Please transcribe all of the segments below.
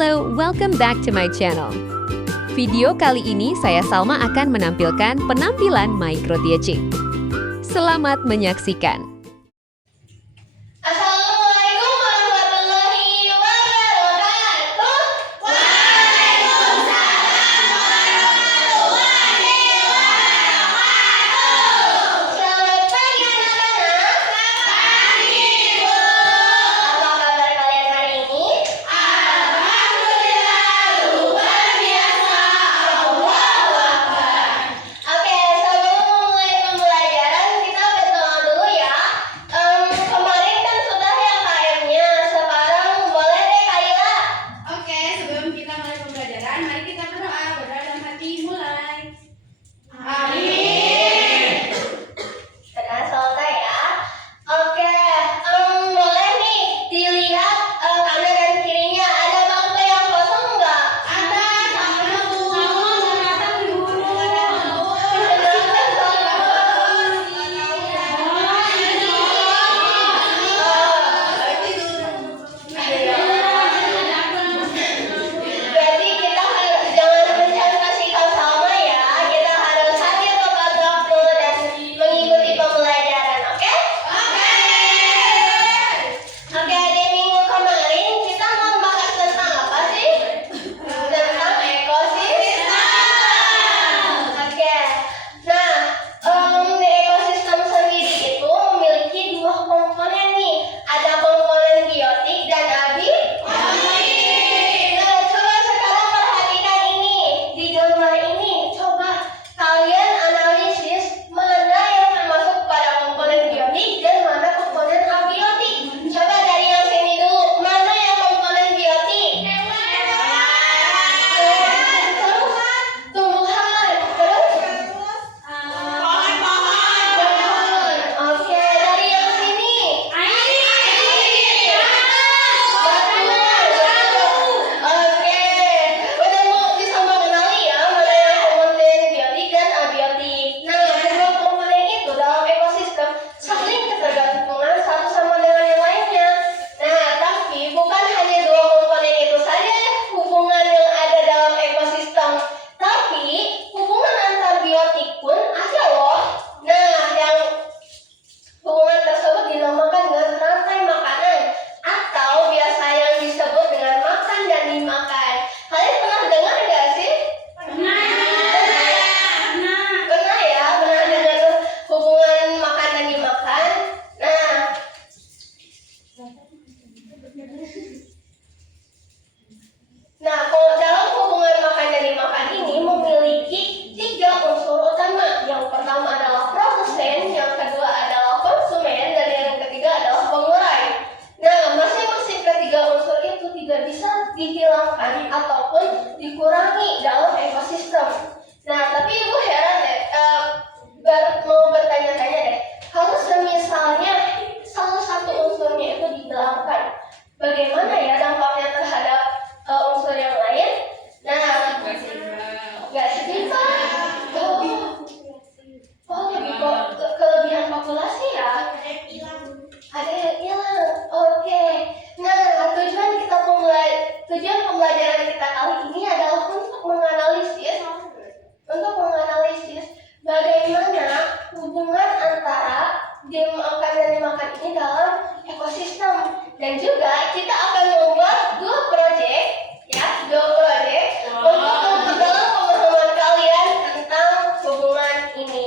Halo, welcome back to my channel. Video kali ini saya Salma akan menampilkan penampilan micro-teaching. Selamat menyaksikan. Assalamualaikum warahmatullahi wabarakatuh. Waalaikumsalam warahmatullahi wabarakatuh. Selamat pagi anak-anak. Selamat pagi, Bu. Apa kabar kalian hari ini? Alhamdulillah, luar biasa. Allahu Akbar. Oke, sebelum memulai pembelajaran kita berdoa dulu ya. Kemarin kan sudah ya KM-nya, sekarang boleh deh Kaila. Oke, sebelum kita mulai pembelajaran, mari kita berdoa. Berdoa dalam hati, mulai. Amin. Tenang, selesai ya. Oke, boleh nih dilihat kanan dan kirinya ada bangku yang kosong nggak? Ada, sama Bu. Sama Bu Guru. Berarti kita harus jangan pencet kasih tahu sama ya. Kita harus hadir tepat waktu dan mengikuti pembelajaran, oke? Oke, di minggu kemarin kita membahas tentang apa sih? Tentang ekosistem. Oke. Nah, di ekosistem sendiri itu memiliki dua komponen nih. Ada komponen biotik dan abiotik. Nah, coba sekarang perhatikan ini. Di gambar ini, coba kalian analisis mana yang termasuk pada komponen biotik dan mana komponen abiotik. Coba dari yang sini dulu, mana yang komponen biotik? Terus tumbuhan, terus pohon. Oke, dari yang sini. Oke, udah mau bisa mengenali ya mana yang komponen biotik dan abiotik. Nah, kedua komponen itu dalam ekosistem saling ketergantungan satu sama dengan yang lainnya. Nah, tapi bukan hanya dua komponen itu saja hubungan yang ada dalam ekosistem, tapi hubungan antar biotik pun ada loh. Nah, yang hubungan tersebut dinamakan dengan rantai makanan atau biasa yang disebut dengan makan dan dimakan. Kalian pernah dengar nggak sih? Pernah ya, pernah dengar hubungan makan dan dimakan. Kalau dalam hubungan makan dan dimakan ini memiliki tiga unsur utama. Yang pertama adalah produsen, yang kedua adalah konsumen, dan yang ketiga adalah pengurai. Nah, masing-masing ketiga unsur itu tidak bisa dihilangkan ataupun dikurangi dalam ekosistem. Nah, tapi ibu heran deh, mau bertanya-tanya deh, kalau misalnya salah satu unsurnya itu dihilangkan, bagaimana ya dampaknya terhadap unsur yang lain? Nah, nggak seimbang. Lebih kelebihan populasi ya? Ada yang hilang. Oke. Nah, tujuan pembelajaran kita kali ini adalah untuk menganalisis bagaimana hubungan antara dimakan dan dimakan ini dalam ekosistem. Dan juga kita akan membuat dua proyek untuk dalam pemahaman kalian tentang hubungan ini.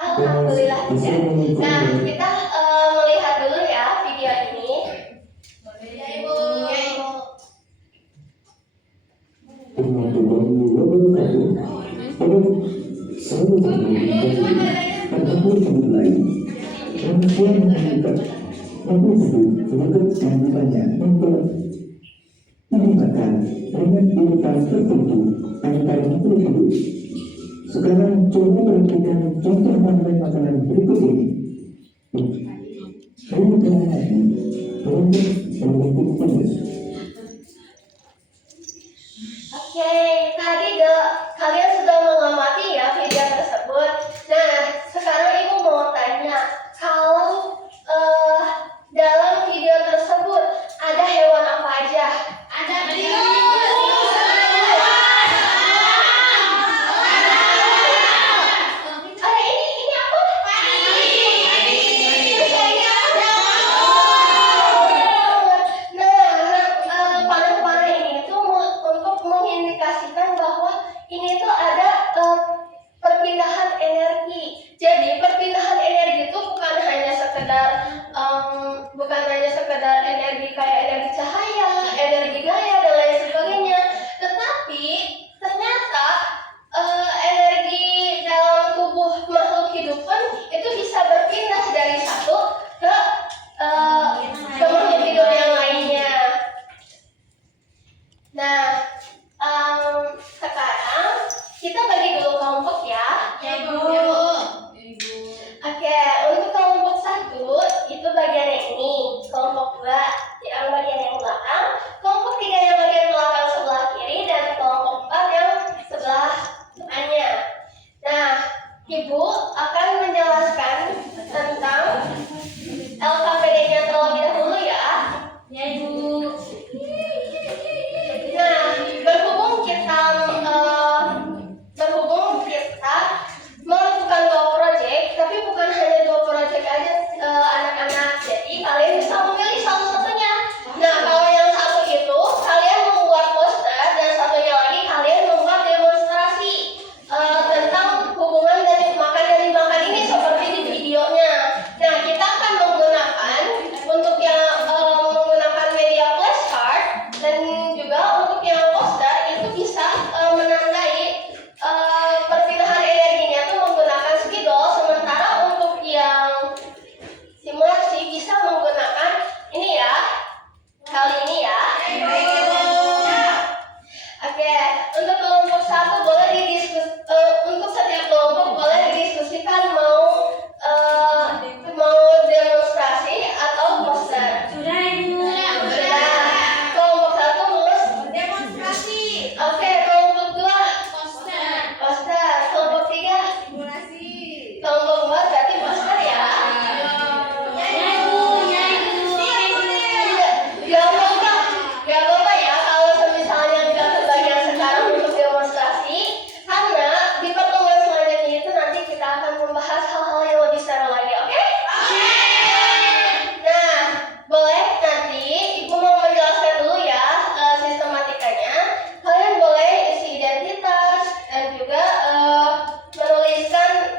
Alhamdulillah tidak. Nah, kita melihat dulu ya video ini. Ya, Ibu. Sekarang coba perhatikan contoh makanan berikut ini. Oke, tadi kalian sudah mengamati ya video tersebut. Nah, Ibu akan menjelaskan tentang LKPD-nya terlebih dahulu ya. Ya Ibu. Nah, berhubung kita melakukan 2 proyek, tapi bukan hanya 2 proyek aja anak-anak. Jadi kalian bisa memilih salah satunya. Nah, kalau yang satu itu kalian membuat poster dan satunya lagi kalian membuat demonstrasi tentang hubungan dari makan ini seperti di videonya. Nah, kita akan menggunakan untuk yang menggunakan media flashcard dan juga untuk yang poster itu bisa menandai perpindahan energinya tuh menggunakan spidol, sementara untuk yang simulasi bisa menggunakan ini ya, kali ini ya. Oke, untuk kelompok 1 boleh untuk setiap kelompok boleh didiskusikan mau demonstrasi atau poster. Sudah Ibu. Sudah. Kelompok 1 lulus Demonstrasi. Oke, kelompok 2 Poster. poster, kelompok 3 Simulasi. kelompok 4 berarti poster ya. Ya Ibu. Ya Ibu. Gak apa-apa ya kalau misalnya nggak kebagian sekarang untuk demonstrasi, karena di pertemuan selanjutnya itu nanti kita akan membahas hal-hal yang lebih seru lagi, oke? Nah, boleh nanti Ibu mau menjelaskan dulu ya sistematikanya. Kalian boleh isi identitas dan juga menuliskan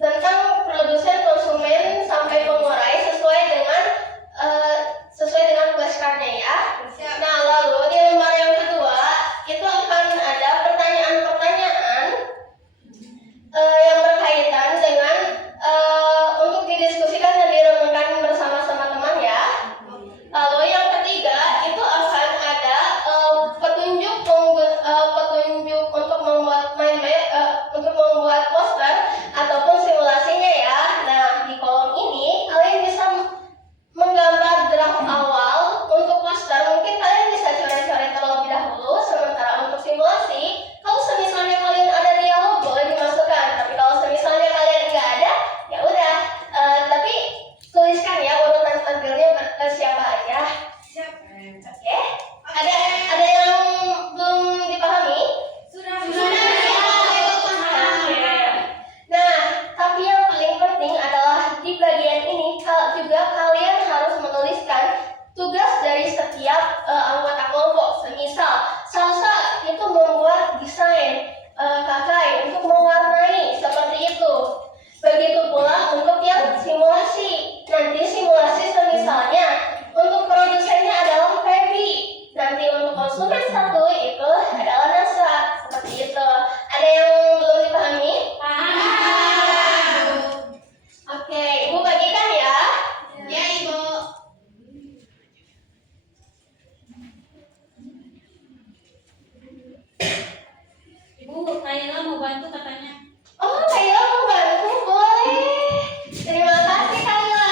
tentang produsen, konsumen, sampai pengurai sesuai dengan flashcardnya ya. Nah, lalu di lembar yang kedua itu akan ada pertanyaan-pertanyaan yang berkaitan dengan untuk didiskusikan dan direnungkan bersama-sama teman ya. Lalu yang ketiga itu akan ada petunjuk untuk membuat poster ataupun simulasinya ya. Nah, di kolom ini kalian bisa menggambar draft awal untuk poster. Mungkin kalian bisa coret-coret terlebih dahulu. Sementara untuk simulasi, kalau semisalnya kalian ada dialog boleh dimasukkan. Tapi kalau semisalnya kalian nggak ada, ya udah. Tapi tuliskan ya urutan tampilnya siapa aja. Siap. Oke? Ada yang belum dipahami? Sudah. Oke. Nah, tapi yang paling penting adalah di bagian ini juga kalian harus menuliskan tugas dari setiap anggota kelompok. Semisal Salsa itu membuat desain, Kakai untuk mewarnai seperti itu. Begitu pula untuk yang simulasi. Nanti simulasi semisalnya untuk produsennya adalah Feby. Nanti untuk konsumen 1 itu adalah Nasa. Seperti itu. Ada yang belum dipahami? Paham. Oke, Ibu bagikan ya. Ya Ibu. Ibu, Kayla mau bantu katanya. Oh, Kayla mau bantu? Boleh. Terima kasih Kayla.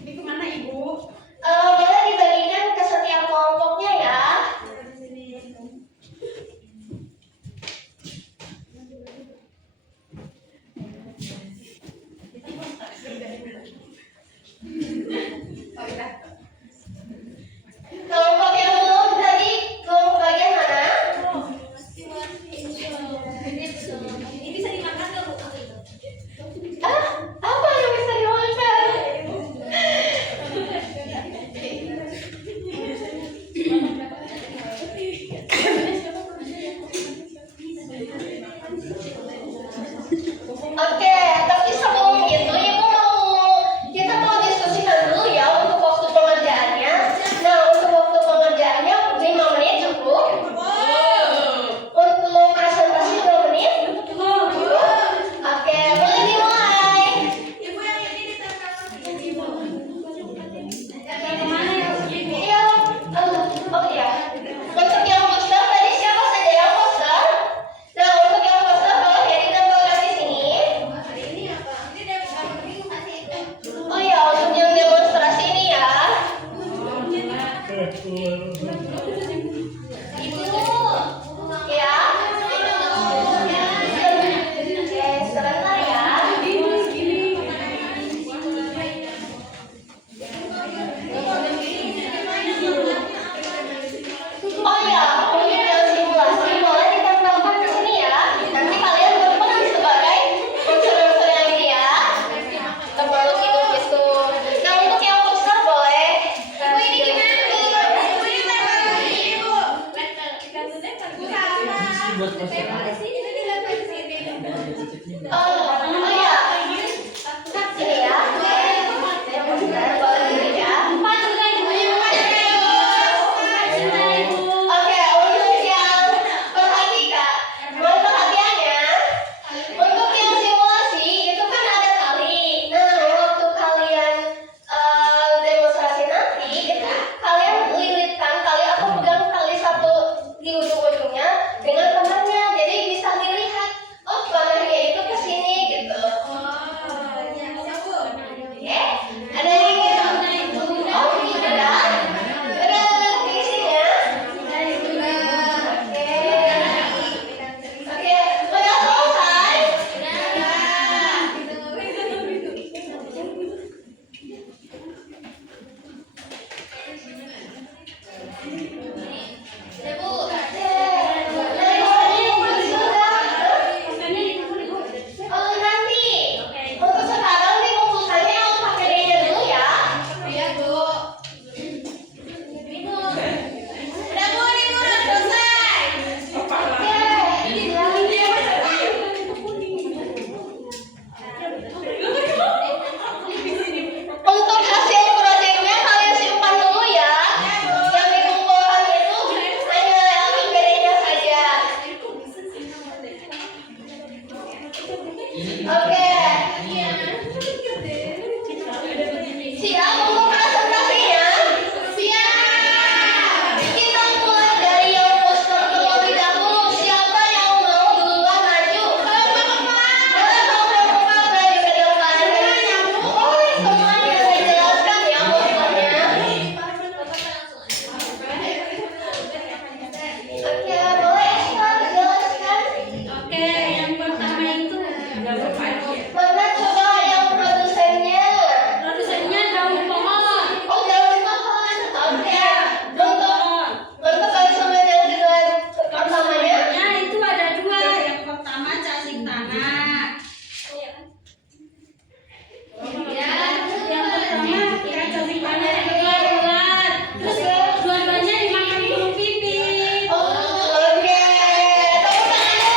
Ini kemana Ibu? Boleh dibagikan ke setiap kelompoknya ya. Kelompok yang belum tadi, kelompok bagian mana? Ini bisa dimakan nggak Bu? Apa yang bisa dimakan? Oke, tapi sebelum itu kita mau diskusikan dulu ya untuk waktu pengerjaannya. Nah, untuk waktu pengerjaannya 5 menit cukup. Untuk presentasi 2 menit. Oke. Siap untuk presentasinya? Siap. Kita mulai dari yang poster terlebih dahulu. Siapa yang mau duluan maju? Semuanya saya jelaskan ya posternya. Oke, boleh Isma jelaskan? Oke, yang pertama itu Mana coba yang produsennya? produsennya daun pohon. Oh, daun pohon. Oke. Untuk konsumen yang dengan pertamanya. Ya, itu ada dua. Yang pertama cacing tanah. Ya, yang pertama ikan cacing tanah, yang kedua ular. Terus dua-duanya dimakan burung pipit. Oh, oke. Tepuk tangannya.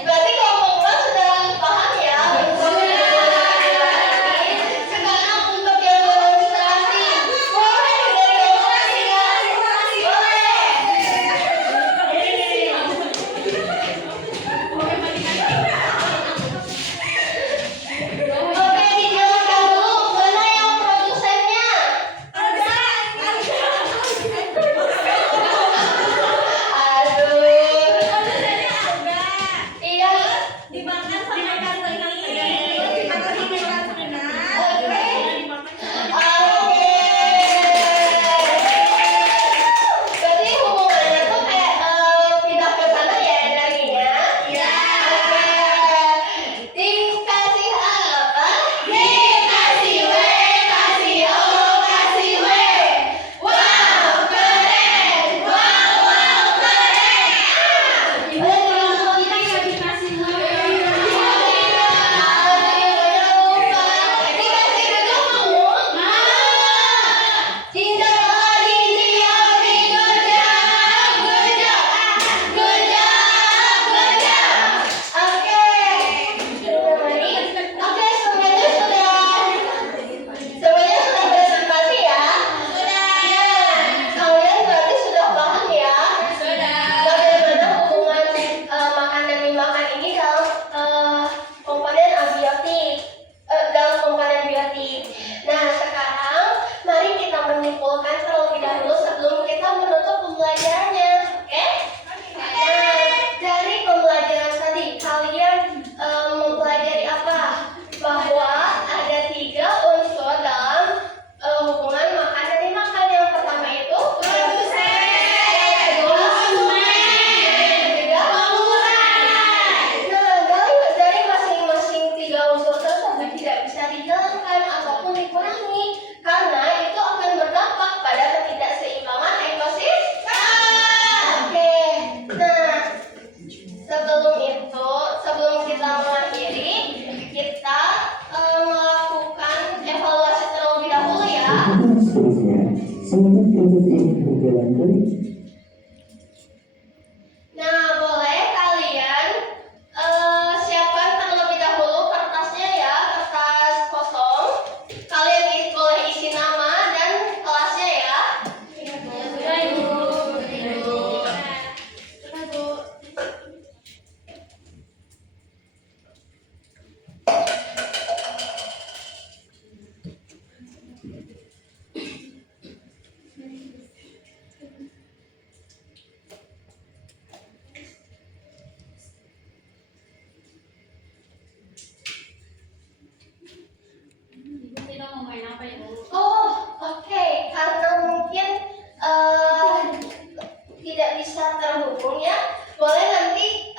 Berarti kelompok ular sudah paham ya. Sekarang untuk yang demonstrasi. Boleh dari demonstrasi ya? Oke, dijelaskan dulu mana yang produsennya. Aduh. Iya. Dimakan sama ikan teri. Dimakan sama ikan teri. Oke. Berarti hubungannya tuh kayak pindah ke sana ya energinya? Iya. Oke. Dikasih apa? Dikasih W, kasih O, kasih W. Wow, keren. Wow, keren. Kalau kita nggak dikasih Semuanya sudah presentasi ya? Kalian berarti sudah paham ya? Bagaimana hubungan makan dan dimakan ini dalam komponen abiotik, dalam komponen biotik. Nah, sekarang mari kita menyimpulkan terlebih dahulu sebelum kita menutup pembelajarannya, oke? Nah, dari pembelajaran tadi kalian mempelajari apa? Bahwa ada 3 unsur dalam hubungan makan dan dimakan. Yang pertama itu produsen, yang kedua konsumen, yang ketiga penggunaan. Nah, dari masing-masing 3 unsur tersebut tidak bisa dijalankan ataupun dikurangi karena itu akan berdampak pada ketidakseimbangan ekosistem. Oke. Nah, sebelum kita mengakhiri, kita melakukan evaluasi terlebih dahulu ya. Dan seterusnya, semoga proses ini berjalan baik. Nah, boleh kalian siapkan terlebih dahulu kertasnya ya, kertas kosong. Kalian boleh isi nama dan kelasnya ya. Sudah, Ibu. Ibu, kita mau main apa, Ibu? Oh, oke. Karena mungkin tidak bisa terhubung ya, boleh nanti